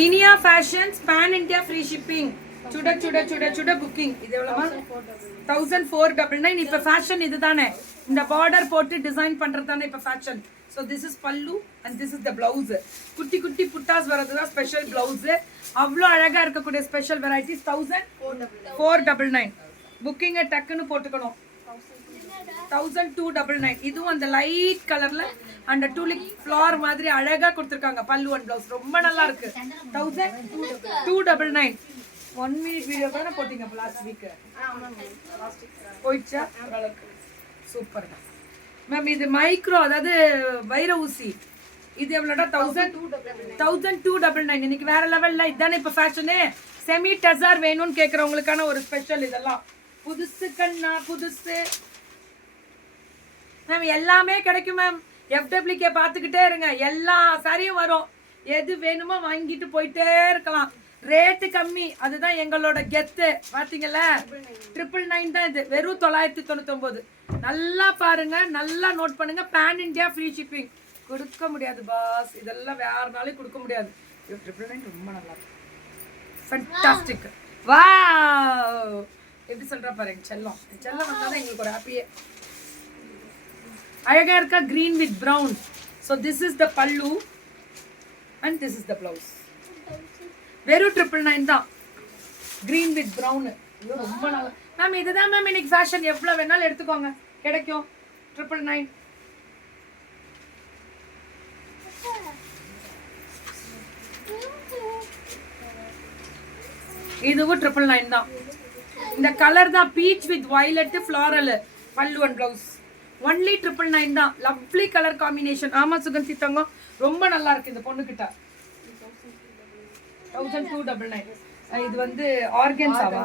Inia Fashions Pan India free shipping. சுட booking. இது எவ்வளவுமா? 1499. இப்ப ஃபேஷன் இதுதானே. இந்த பார்டர் போட்டு டிசைன் பண்றது தானே இப்ப fashion. So this is pallu and this is the blouse. குட்டி குட்டி புட்டாஸ் வரதுதான் ஸ்பெஷல் blouse. அவ்ளோ அழகா இருக்கக்கூடிய ஸ்பெஷல் வெரைட்டிஸ் 1499. புக்கிங் டக்குன்னு போட்டுக்கணும். 1299. இதுவும் அந்த லைட் கலர்ல அந்த டூலிப் ஃப்ளவர் மாதிரி அழகா கொடுத்திருக்காங்க. பல்லு அண்ட் பிளவுஸ் ரொம்ப நல்லா இருக்கு. 1299. 1 minute வீடியோ தான போட்டீங்க லாஸ்ட் வீக். போயிச்சா? Super ma'am. இது மைக்ரோ, அதாவது வைர ஊசி. இது எவ்வளோடா? 1299. இன்னைக்கு வேற லெவல்ல இதானே இப்ப ஃபேஷனே. செமி டசர் வேணும்னு கேக்குறவங்களுக்கான ஒரு ஸ்பெஷல். இதெல்லாம் புதுசு கண்ணா புதுசு மேம். எல்லாமே கிடைக்கும் மேம். FWK பார்த்துக்கிட்டே இருங்க, எல்லா சாரியும் வரும். எது வேணுமோ வாங்கிட்டு போயிட்டே இருக்கலாம். ரேட்டு கம்மி, அதுதான் எங்களோட கெத்து. பாத்தீங்கல்ல, 999 தான் இது. வெறும் 999. நல்லா பாருங்க, நல்லா நோட் பண்ணுங்க. Pan India free shipping. கொடுக்க முடியாது பாஸ், இதெல்லாம் வேற நாளைக்கு கொடுக்க முடியாது. 999 ரொம்ப நல்லா இருக்கு. ஃபேண்டாஸ்டிக். வாவ், எப்படி சொல்ற பாருங்க. செல்லம் செல்லம் வந்தாதான் எங்களுக்கு ஒரு ஹாப்பியே. அழகா இருக்கா? green with brown. So this is the pallu and this is the blouse. வெறும் 999 தான். green with brown. இது ரொம்ப நல்லா மேம். இதுதான் மேம் இன்னைக்கு ஃபேஷன். எவ்வளவு வேணாலும் எடுத்துக்கோங்க, கிடைக்கும். 999. இதுவும் 999 தான். இந்த கலர் தான் பீச் வித் வயலட் ஃப்ளாரல். பல்லு அண்ட் பிளவுஸ் ஒன்லி 999 தான். Lovely colour combination. ஆமா சுகந்தி தங்கம், ரொம்ப நல்லா இருக்கு இந்த பொண்ணு கிட்ட. 1299. இது வந்து ஆர்கன்ஸாவா?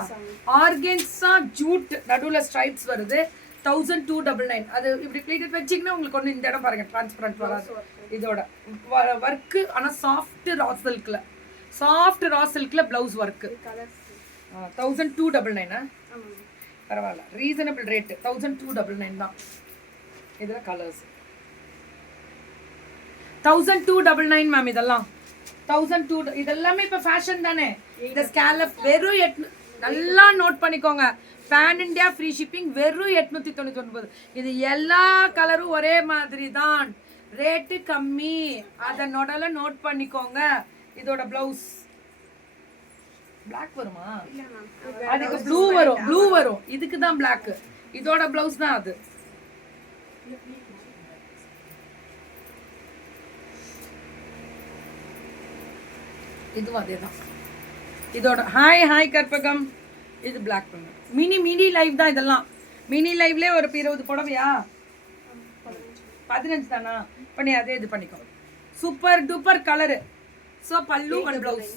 ஆர்கன்ஸா ஜூட், நடுவுல ஸ்ட்ரைப்ஸ் வருது. 1299. அது இப்படி ப்ளீட்டட் வச்சிங்கன்னா உங்களுக்கு ஒன்று இந்த இடம் பாருங்க டிரான்ஸ்பரண்ட் வராது. இதோட ஒர்க்கு ஆனா சாஃப்ட் ரா சில்க்ல, சாஃப்ட் ரா சில்க்ல பிளவுஸ் ஒர்க்கு. 1299. பரவாயில்ல, ரீசனபிள் ரேட். 1299 தான். இதுல கலர்ஸ் 1299 மேம். இதெல்லாம் 1200. இதெல்லாமே இப்ப ஃபேஷன் தானே. இந்த ஸ்கேலப் வெறும் நல்லா நோட் பண்ணிக்கோங்க. பேன் இண்டியா ஃப்ரீ ஷிப்பிங் வெறும் 899. இது எல்லா கலரும் ஒரே மாதிரி தான், ரேட்டு கம்மி. அத நோடல நோட் பண்ணிக்கோங்க. இதோட பிளவுஸ் பிளாக் வருமா? அதுக்கு ப்ளூ வரும். ப்ளூ வரும், இதுக்கு தான் பிளாக். இதோட பிளவுஸ் தான் அது. இதுவும் அதேதான். இதோட ஹாய் ஹாய் கற்பகம். இது பிளாக் பண்ணு. மினி லைவ் தான் இதெல்லாம். மினி லைவ்ல ஒரு 20 புடவையா? 15 தானா? பண்ணி அதே இது பண்ணிக்கோ. Super duper colour. ஸோ பல்லு அண்ட் பிளவுஸ்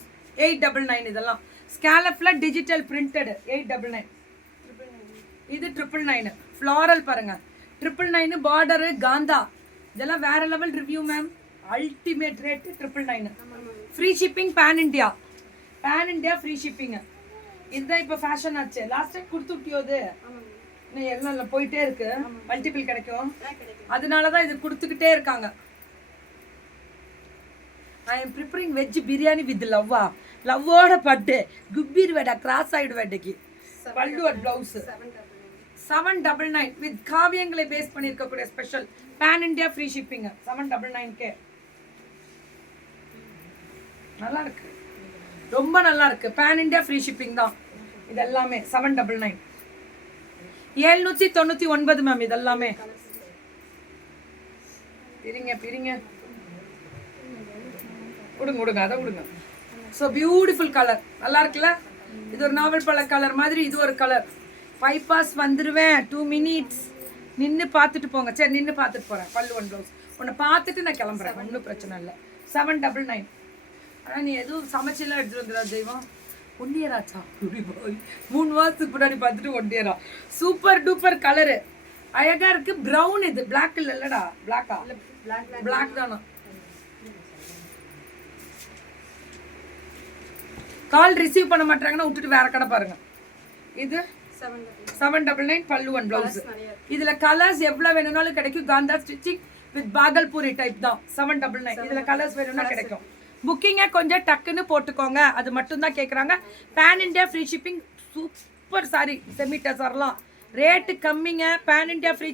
899. இதெல்லாம் ஸ்கேலப்ல டிஜிட்டல் பிரிண்டட் 899. இது 999. ஃப்ளாரல் பாருங்க 999. பார்டரு காந்தா. இதெல்லாம் வேற level review ma'am. Ultimate rate 999. Free shipping pan India. Pan India free shipping. இதுதான் இப்போ ஃபேஷன் ஆச்சு. லாஸ்ட் டைம் கொடுத்து விட்டியோது எல்லாம் போயிட்டே இருக்கு. மல்டிபிள் கிடைக்கும், அதனால தான் இது கொடுத்துக்கிட்டே இருக்காங்க. I am preparing veg biryani with லவ்வா. லவ்வோட பட்டு குப்பீர் வேடா கிராஸ் ஆயிடு வேட்டைக்கு. பல்லு அண்ட் பிளவுஸ் 799 வித் காவியங்களை பேஸ் பண்ணி இருக்கக்கூடிய special pan India free shipping. 799K. நல்லா இருக்கு, ரொம்ப நல்லா இருக்கு. பேன் இண்டியா ஃப்ரீ ஷிப்பிங் தான் இது எல்லாமே. 799. 799 மேம். இதெல்லாமே பிரிங்க கொடுங்க அதை கொடுங்க. ஸோ பியூட்டிஃபுல் கலர், நல்லா இருக்குல்ல? இது ஒரு நாவல் பழ கலர் மாதிரி. இது ஒரு கலர். பைபாஸ் வந்துருவேன். 2 minutes நின்று பார்த்துட்டு போங்க. சரி, நின்று பார்த்துட்டு போகிறேன். பல்லு ஒன் ப்ளவுஸ் உன்னை பார்த்துட்டு நான் கிளம்புறேன். ஒன்றும் பிரச்சனை இல்லை. 799. ஆனால் நீ எதுவும் சமைச்செல்லாம் எடுத்துகிட்டு வந்துடா தெய்வம். 1 year ஆச்சா? 3 மாதத்துக்கு முன்னாடி பார்த்துட்டு 1 year. சூப்பர் டூப்பர் கலரு, அழகா இருக்கு. ப்ரௌன். இது பிளாக் இல்லைல்லடா? பிளாக்கா? பிளாக் தானா? கால் ரிசீவ் பண்ண மாட்டாங்கன்னா விட்டுட்டு வேற கடை பாருங்க. இது 799 பல்லு அண்ட் பிளவுஸ். இதுல கலர்ஸ் எவ்வளவு வேணும்னாலும் கிடைக்கும். Kantha stitching with Bhagalpuri type தான். 799. இதுல கலர்ஸ் வேணும்னா கிடைக்கும். புக்கிங்கை கொஞ்சம் டக்குன்னு போட்டுக்கோங்க, அது மட்டும்தான் கேட்குறாங்க. Pan India free shipping. Super sari semi டசர்லாம் ரேட்டு கம்மிங்க. Pan India free